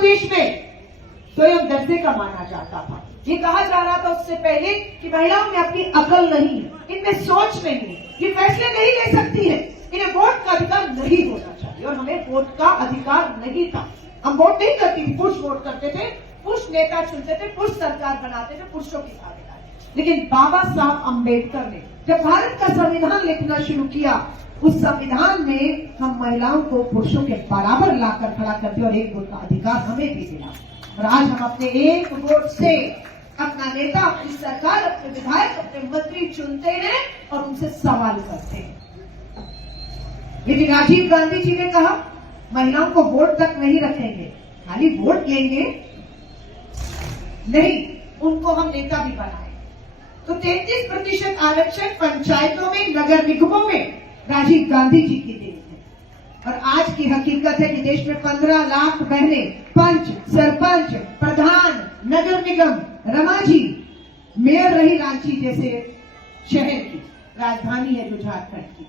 देश में स्वयं दर्जे का माना जाता था। ये कहा जा रहा था उससे पहले कि महिलाओं में अपनी अकल नहीं है, इनमें सोच नहीं है, ये फैसले नहीं ले सकती है, इन्हें वोट का अधिकार नहीं होना चाहिए। और हमें वोट का अधिकार नहीं था, हम वोट नहीं करती थी, पुरुष वोट करते थे, पुरुष नेता चुनते थे, पुरुष सरकार बनाते थे, पुरुषों की भागीदारी। लेकिन बाबा साहब अम्बेडकर ने जब भारत का संविधान लिखना शुरू किया, उस संविधान में हम महिलाओं को पुरुषों के बराबर लाकर खड़ा कर दिया और एक वोट का अधिकार हमें भी दिला। और आज हम अपने एक वोट से अपना नेता, अपनी सरकार, अपने विधायक, अपने मंत्री चुनते हैं और उनसे सवाल करते हैं। यदि राजीव गांधी जी ने कहा महिलाओं को वोट तक नहीं रखेंगे, खाली वोट लेंगे, नहीं, उनको हम नेता भी बनाए। तो 33% आरक्षण पंचायतों में, नगर निगमों में राजीव गांधी जी की देन है। और आज की हकीकत है कि देश में 15 लाख बहनें पंच, सरपंच, प्रधान, नगर निगम, रमा जी मेयर रही रांची जैसे शहर की, राजधानी है जो झारखंड की।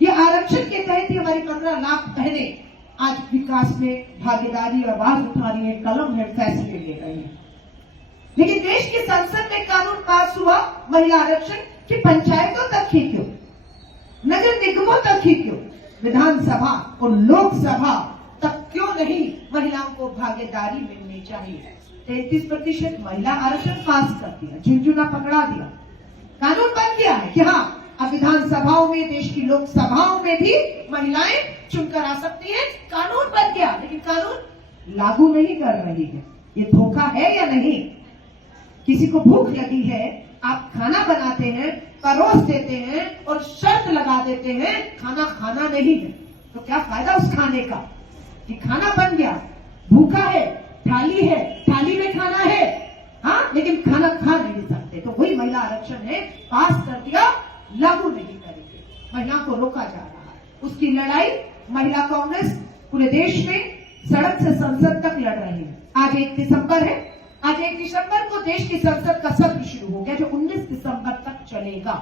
ये आरक्षण के तहत ही हमारी 15 लाख बहनें आज विकास में भागीदारी, आवाज उठा रही है, कलम है, फैसले ले रही है। लेकिन देश की संसद में कानून पास हुआ महिला आरक्षण की पंचायतों तक ही क्यों, नगर निगमों तक ही क्यों, विधानसभा और लोकसभा तक क्यों नहीं महिलाओं को भागीदारी मिलनी चाहिए। 33% महिला आरक्षण पास कर दिया, झुंझुना पकड़ा दिया, कानून बन गया है कि हाँ अब विधानसभाओं में, देश की लोकसभाओं में भी महिलाएं चुनकर आ सकती हैं, कानून बन गया। लेकिन कानून लागू नहीं कर रही है। ये धोखा है या नहीं? किसी को भूख लगी है, आप खाना बनाते हैं, परोस देते हैं और शर्त लगा देते हैं खाना खाना नहीं है, तो क्या फायदा उस खाने का कि खाना बन गया, भूखा है, थाली है, थाली में खाना है, हाँ, लेकिन खाना खा नहीं सकते। तो वही महिला आरक्षण है, पास कर दिया, लागू नहीं करेंगे, महिला को रोका जा रहा है। उसकी लड़ाई महिला कांग्रेस पूरे देश में सड़क से संसद तक लड़ रही है। आज 1 दिसंबर है, आज 1 दिसंबर को देश की संसद का सत्र शुरू हो गया जो 19 दिसंबर तक चलेगा।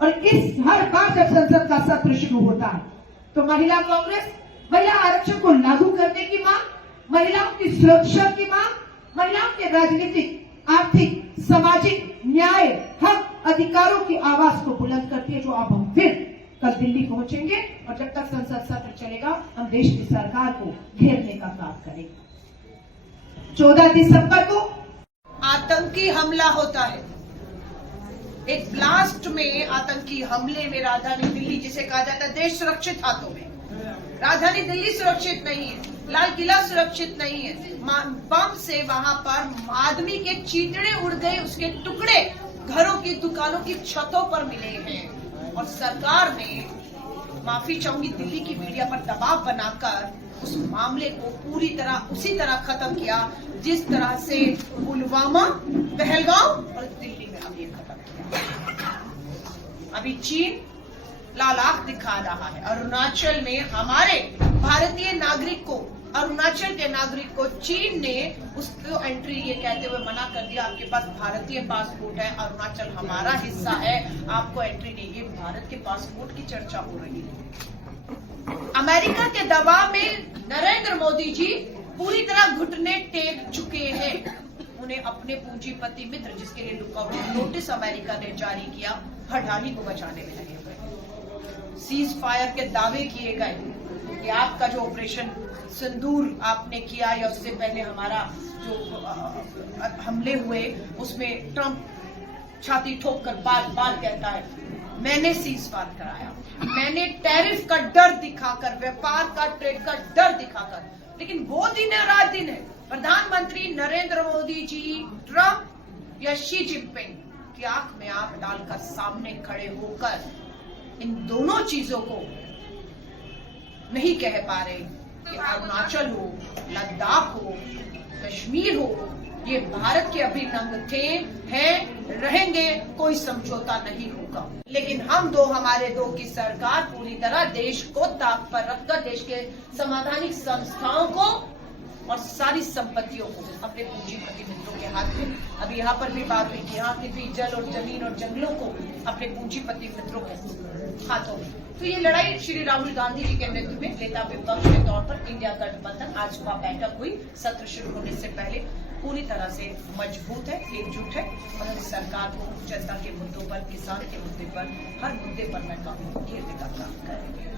और इस हर बार जब संसद का सत्र शुरू होता है तो महिला कांग्रेस महिला आरक्षण को लागू करने की मांग, महिलाओं की सुरक्षा की मांग, महिलाओं के राजनीतिक, आर्थिक, सामाजिक न्याय, हक, अधिकारों की आवाज को बुलंद करती है। जो अब हम फिर कल दिल्ली पहुंचेंगे और जब तक संसद सत्र चलेगा हम देश की सरकार को घेरने का काम करेंगे। 14 दिसंबर को आतंकी हमला होता है। एक ब्लास्ट में, आतंकी हमले में राजधानी दिल्ली, जिसे कहा जाता है देश सुरक्षित हाथों में, राजधानी दिल्ली सुरक्षित नहीं है, लाल किला सुरक्षित नहीं है। बम से वहां पर आदमी के चीथड़े उड़ गए, उसके टुकड़े घरों की, दुकानों की छतों पर मिले हैं। और सरकार ने, माफी चाहूंगी, दिल्ली की मीडिया पर दबाव बनाकर उस मामले को पूरी तरह उसी तरह खत्म किया जिस तरह से पुलवामा, पहलगाम और दिल्ली में अब ये खत्म किया। अभी चीन लाल आंख दिखा रहा है। अरुणाचल में हमारे भारतीय नागरिक को, अरुणाचल के नागरिक को चीन ने उसको एंट्री ये कहते हुए मना कर दिया, आपके पास भारतीय पासपोर्ट है, अरुणाचल हमारा हिस्सा है, आपको एंट्री नहीं। ये भारत के पासपोर्ट की चर्चा हो रही है। अमेरिका के दबाव में नरेंद्र मोदी जी पूरी तरह घुटने टेक चुके हैं। उन्हें अपने पूंजीपति मित्र, जिसके लिए लुकआउट नोटिस अमेरिका ने जारी किया, हड़ाली को बचाने में लगे हुए। सीज फायर के दावे किए गए कि आपका जो ऑपरेशन सिंदूर आपने किया या उससे पहले हमारा जो हमले हुए उसमें ट्रंप छाती ठोक कर बार बार कहता है मैंने सीज फायर कराया, मैंने टैरिफ का डर दिखाकर, व्यापार का, ट्रेड का डर दिखाकर। लेकिन वो दिन है, रात दिन है, प्रधानमंत्री नरेंद्र मोदी जी ट्रंप या शी जिनपिंग की आंख में आंख डालकर सामने खड़े होकर इन दोनों चीजों को नहीं कह पा रहे कि अरुणाचल हो, लद्दाख हो, कश्मीर हो, ये भारत के अभिन्न अंग थे, हैं, रहेंगे, कोई समझौता नहीं होगा। लेकिन हमारे दो की सरकार पूरी तरह देश को ताक पर रखकर देश के संवैधानिक संस्थाओं को और सारी संपत्तियों को अपने पूंजीपति मित्रों के हाथ में, अभी यहाँ पर भी बात हुई कि यहाँ के भी जल और जमीन और जंगलों को अपने के पूंजीपति मित्रों के हाथों में। तो ये लड़ाई श्री राहुल गांधी जी के नेतृत्व में नेता विपक्ष के तौर पर इंडिया गठबंधन, आज सुबह बैठक हुई, सत्र शुरू होने से पहले पूरी तरह से मजबूत है, एकजुट है और सरकार को जनता के मुद्दों पर, किसान के मुद्दे पर, हर मुद्दे पर मैं काम घेरने का काम करेंगे।